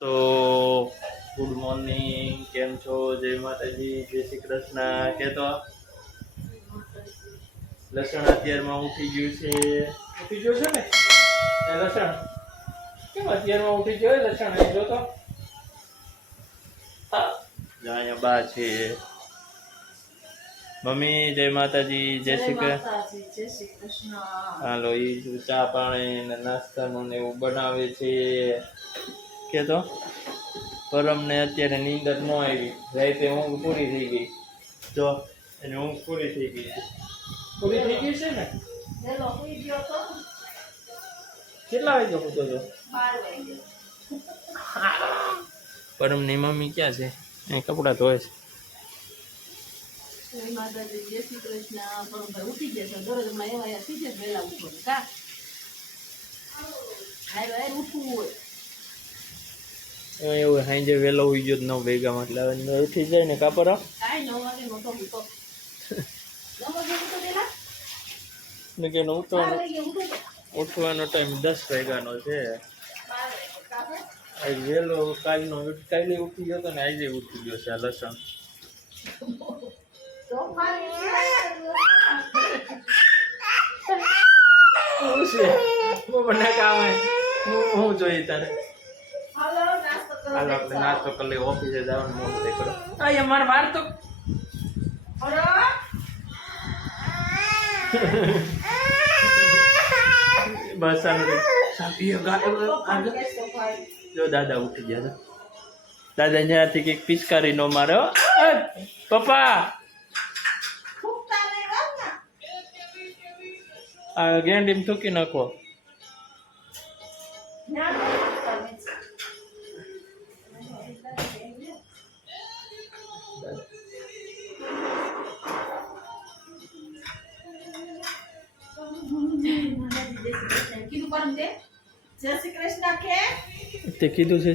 તો good morning કેમ છો? જય માતાજી જય શ્રી કૃષ્ણ. કે તો લસણ અત્યારમાં ઉઠી ગયું છે. ઉઠી ગયું છે ને? એ લસણ. કેમ અત્યારમાં ઉઠી ગયો લસણ? અહીં જો તો અહીંયા બા છે. મમ્મી જય માતાજી જય શ્રી કૃષ્ણ. માતાજી, જય શ્રી કૃષ્ણ. હાલો એ ચા પાણી ને નાસ્તાનું ને એવું બનાવે છે. કે તો પરમને અત્યારે નીંદર ન આવી. રાતે ઊંઘ પૂરી થઈ ગઈ. જો એને ઊંઘ પૂરી થઈ ગઈ. પૂરી થઈ ગઈ છે ને? કેટલા વાગે પૂછો છો બાર વાગે. પરમની મમ્મી ક્યાં છે? એ કપડાં ધોવે છે. માતાજી જય શ્રી કૃષ્ણ. પરમભાઈ ઉઠી ગયા છે. દરરોજ એવા થઈ જાય વહેલા ઉઠો કા? ઉઠવું હોય. એવું સાંજે વહેલો ઉઈ ગયો નવ ભેગામાં એટલે હવે ઉઠી જાય ને ને કે ઉઠવાનો. ઉઠવાનો ટાઈમ દસ વાગ્યાનો છે. વહેલો કાલનો કાલે ઉઠી ગયો તો ને આજે ઉઠી ગયો છે આ લસણ. શું છે? કામ. હું જોઈએ જોઈ તારે? હાલો આપણે નાસ્તો કરી લઈએ. ઓફિસે જવાનું મોડું થાય કરો. અહીંયા મારે વાર તો. બસ. જો દાદા ઉઠી ગયા છે. દાદા જ્યાંથી કંઈક પિચકારી નો માર્યો પપ્પા. આ ગેંડીમ થૂકી નાખો. જય શ્રી કૃષ્ણ કે તે કીધું છે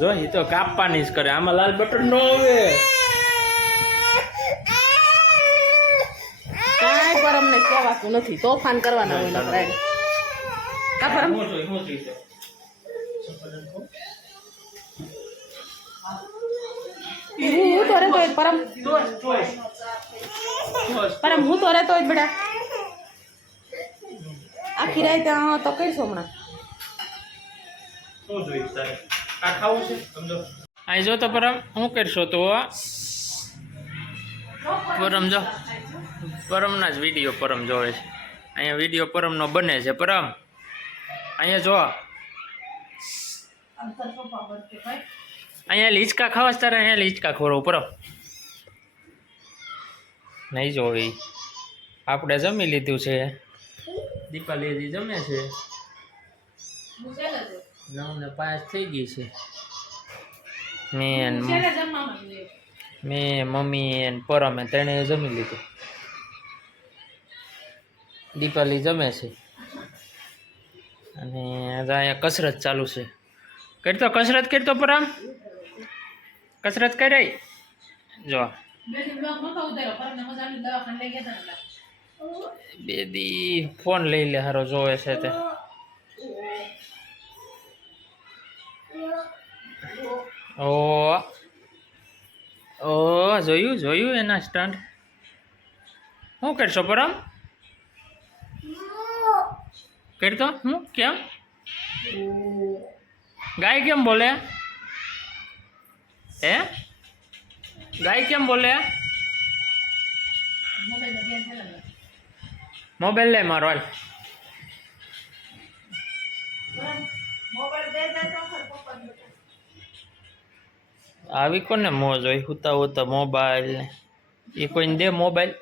જો એ તો કાપવાની જ કરે આમાં લાલ બટન નો આવે કાંઈ પરમ અમને કહેવાતું નથી તોફાન કરવાના હોય નકરા. કા હું જોઈ, હું તો. રહેતો પરમ. પરમ હું તો રહેતો હોય બેટા આખી રાત તો કહીશું હમણાં. શું જોઈશ તારે? આ ખાવું છે? સમજો અહીં જો તો પરમ શું કરશો તો પરમ જો. પરમના જ વીડિયો પરમ જોવે છે. અહીંયા વીડિયો પરમનો બને છે પરમ. અહીંયા જો. અહીંયા લીચકા ખાવા તારે અહીંયા લીચકા ખોરો પરમ. નહીં જોવી. આપણે જમી લીધું છે. દીપાલી જમે છે? નવ ને પાંચ થઈ ગઈ છે. મેં મેં મમ્મી ને પરમે તેણે જમી લીધું. દીપાલી જમે છે. અને અહીંયા કસરત ચાલુ છે. કરતો કસરત કરતો પરમ? કસરત કરાય જો. બે દી ફોન લઈ લે હારો, જોવે છે તે. ઓ ઓ, જોયું જોયું એના સ્ટન્ટ? શું કરશો પરમ? કરતો? હું? કેમ? ગાય કેમ બોલે? હે? ગાય કેમ બોલે? મોબાઈલ લે મારો, હાલ. આવી કોને મોજ હોય? હુતા હુતા મોબાઈલ ને. એ કોઈને દે મોબાઈલ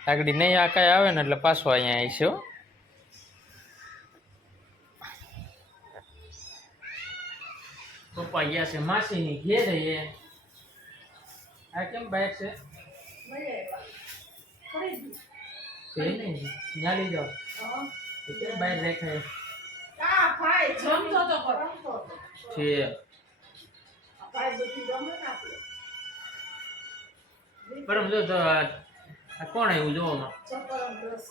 આગળ નહીં, આ કાંઈ આવે ને એટલે પાછો અહીંયા આવીશ પપ્પા ગયા છે માસીની ઘેર એ. આ કેમ બાઈક છે? લઈ જાઓ. કેમ બહાર રાખાય? કા ભાઈ જમતો તો ખરો. છે. ભાઈ બધી ગમે ને આપણે પરમ જો આ આ કોણ આવ્યું જોવામાં?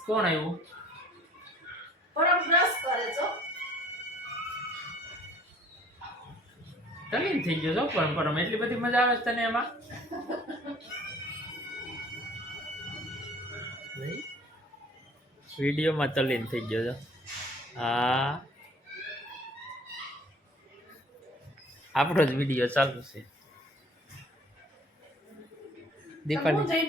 કોણ આવ્યું? પરમ બ્રશ કરે છો તલીન થઈ ગયો છો પરમ પરમ એટલી બધી મજા આવે છે તને એમાં? વિડીયોમાં તલીન થઈ ગયો છો. હા. આપણો જ વીડિયો ચાલુ છે. દીપાલી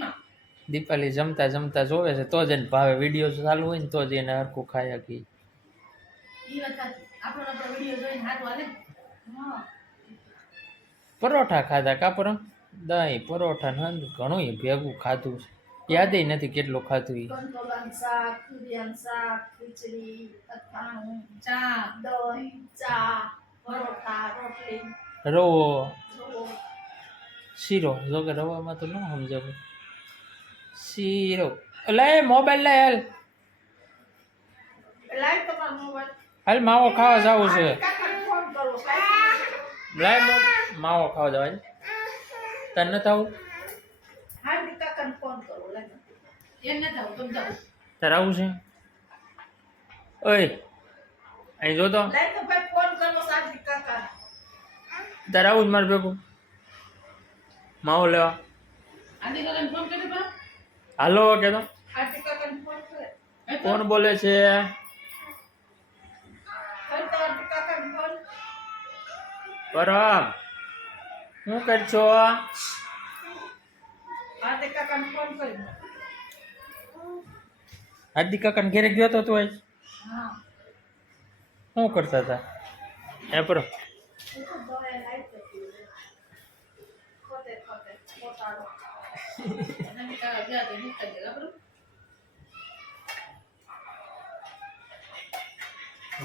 દીપાલી જમતા જમતા જોવે છે તો જ એને ભાવે વીડિયો ચાલુ હોય ને તો જ એને હરખું ખાયા કી ઈ વાત સાચી. આપણો આપણો વીડિયો જોઈને હારું હાલે હા. પરોઠા ખાધા કાપર દહીં પરોઠા ને ઘણું ભેગું ખાધું છે. યાદેય નથી કેટલું ખાધું રોટલી. રવો. શીરો. જો કે રવામાં તો ન સમજાવું. શીરો. લે મોબાઈલ લે હાલ. મોબાઈલ. હાલ માવો ખાવા જવું છે. લાય મો- માવો ખાવા જવાય તને તમે જાઓ તારે આવું છે? ઓય અહીં જો તો. તારે આવું જ મારે ભેગું. માવો લેવા. હાલો કે તો. કોણ બોલે છે? પરમ. શું કરશો? હાર્દિક કાકાને ઘેરે ગયો તો તું આજ શું કરતા હતા? એ પર.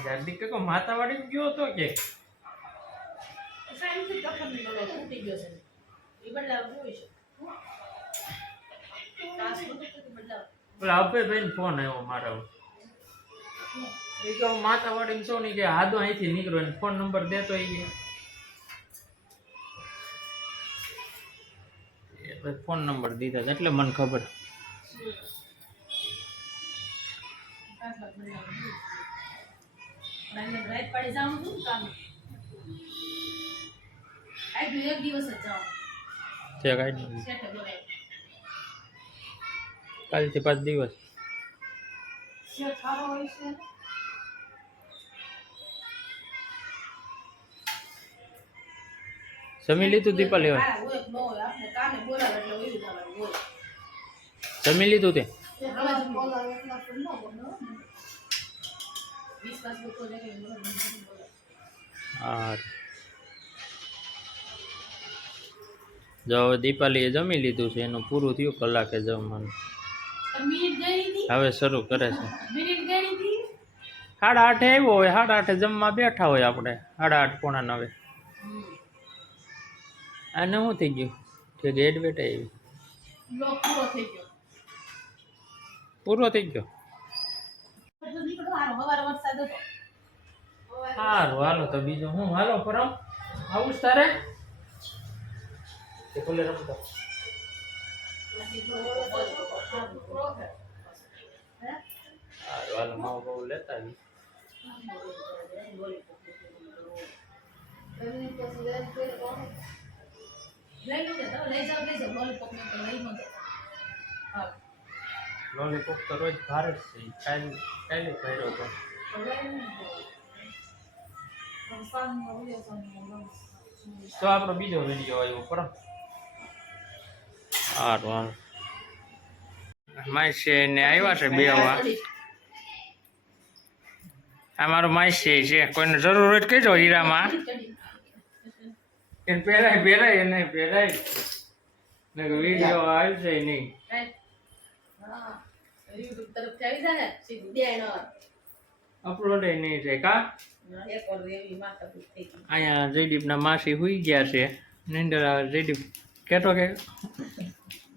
હાર્દિક કાકા માતાવાડી ગયો તો કે? ઓલો તૂટી ગયો છે? એ બદલાવ જોઈ છે? ફોન આવ્યો મારા એ માતાવાડી નહીં કે હાદો અહીંથી ફોન નંબર દેતો એ એટલે ફોન નંબર દીધા છે. એટલે મને ખબર. રાત પાડી કામ? આજનું એક દિવસ જ જવાનું છે કાંઈ કાલથી પાંચ દિવસ. હોય છે? જમી લીધું દીપાલી હવે? હા, હોય કે ન જો હવે દીપાલીએ જમી લીધું છે એનું પૂરું થયું કલાકે જમવાનું. હવે શરૂ કરે છે. સાડા આઠે આવ્યો હોય સાડા આઠે જમવા બેઠા હોય આપણે સાડા આઠ પોણા નવે. આને શું થઈ ગયું? કે એડવેટ આવી. પૂરો થઈ ગયો. સારું હાલો તો બીજું હું હાલો પરમ? આવું તારે? આવી લઈ લીધે તો લઈ જાઓ લઈ જાઓ લોલીપોપ તો રોજ ભારે છે કાલે કાલે ભર્યો હતો તો આપણો બીજો વીડિયો આવ્યો પરમ સારું હાલો. માસી આવ્યા છે બે વાર. આ મારો માસી છે, કોઈને જરૂર હોય કહેજો હીરામાં. એને પહેરાય પહેરાય, એને પહેરાય. ને વીડિયો આવશે નહીં. અપલોડ નહીં થાય, કા? વાર અહીંયા જયદીપના માસી હુઈ ગયા છે. નિંદર આવે જયદીપ કહેતો કે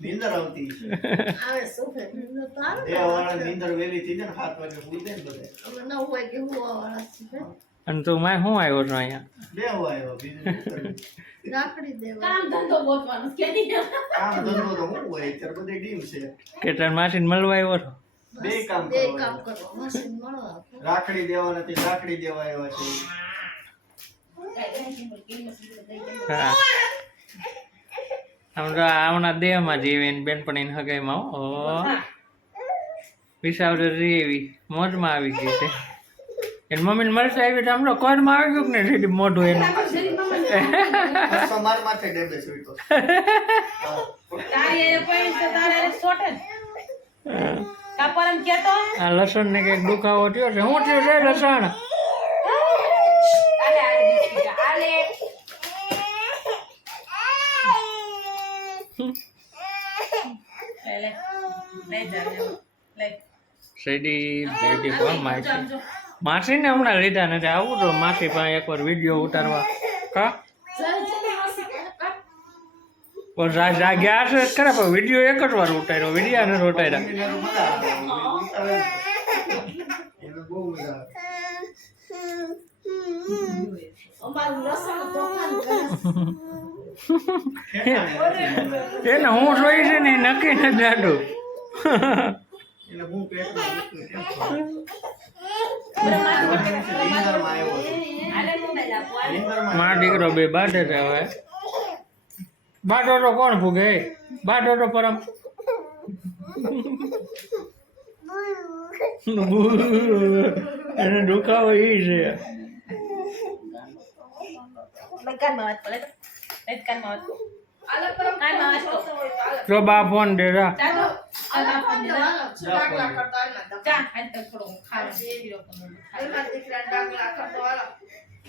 નીંદર આવતી આવે તો આવે એ વાળા નીંદર વેલી થઈ જાય ને સાત વાગે સુઈ જાય ને બધે. અમે નવ વાગે હું વાળા છીએ અને તું માય હું આવ્યો છો અહીંયા? લેવો આવ્યો બીજું રાખડી દેવા. કામ ધંધો ગોતવાનો કે નહીં? કામ ધંધો તો હું હોય અત્યારે બધે ડીમ છે. કે તાર માસીને મળવા આવ્યો છો બે કામ બે કામ કરો મશીન મળવા રાખડી દેવાના તે રાખડી દેવા આવ્યા છે. હા. તો આવના દેહમાં જીવીને બેનપણીને હગાઈમાં હો. વિસાવડે એવી, મોજમાં આવી ગઈ છે. એની મમ્મીને મળશે આવી તો તો કોરમાં આવી ગયું ને મોઢું એનું. આ લસણ ને કંઈક દુખાવો થયો છે. હું થયો છે લસણ? સીધી સીધી કોણ માસી માસીને હમણાં લીધા નથી. આવું તો માસી પાસે એકવાર વીડિયો ઉતારવા. કા? પણ ગયા છે ખરા પણ વીડિયો એક જ વાર ઉતાર્યો. વીડિયો નથી ઉતાર્યા. એને હું જોઈ છે ને એ નક્કી ન જાડું. મારો દીકરો બે બાટે છે હવે. બાટો તો કોણ ભૂગે? બાટો તો પરમ. એને દુખાવો એ છે. કાંઈ વાત તો. હોય kan કરતો આલે.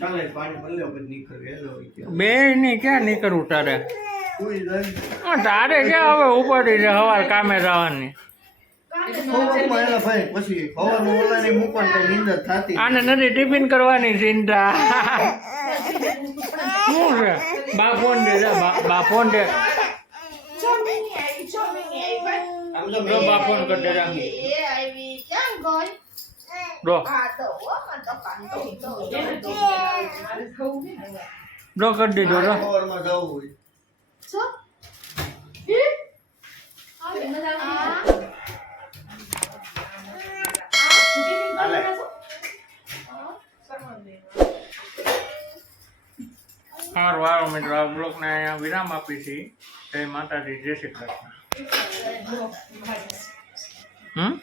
ચાલે પાણી મળ્યો પછી નીકળે હેલો કે. બે ની ક્યાં નીકળવું તારે હા, તારે ક્યાં હવે ઉપાડી છે સવાર કામે જવાની? આને નથી. ટિફિન કરવાની ચિંતા. શું છે? બા ફોન દે બા- ફોન દે બા ફોન કરી દે. જો કરી દેજો જો સવારમાં સારું વારો મિત્રો, આ બ્લોકને અહીંયા વિરામ આપી છે જય માતાજી, જય શ્રી કૃષ્ણ. હમ?